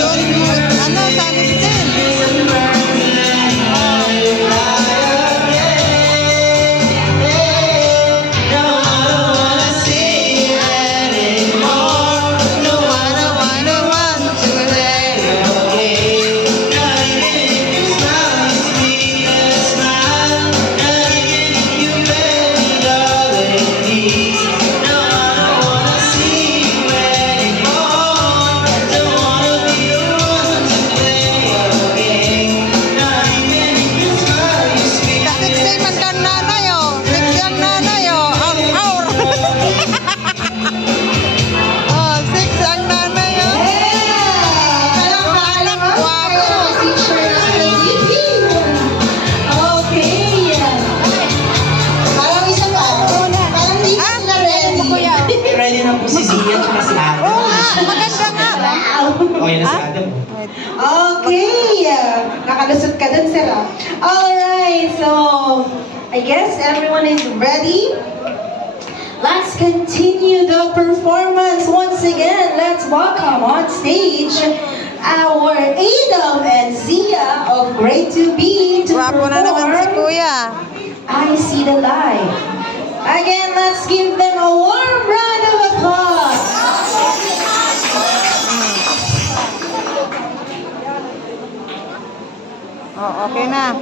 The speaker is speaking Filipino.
Ano, Sunny Steele. Ready na po si Zia at si Adam. Oo nga, maganda nga. O, yun na si Adam. Okay. Nakalusot ka dun, sir. Alright, so I guess everyone is ready. Let's continue the performance once again. Let's welcome on stage our Adam and Zia of Grade 2B to Gwapo na naman si perform Kuya. I See the Light. Again, let's give them a warm round of applause. Oh, okay na.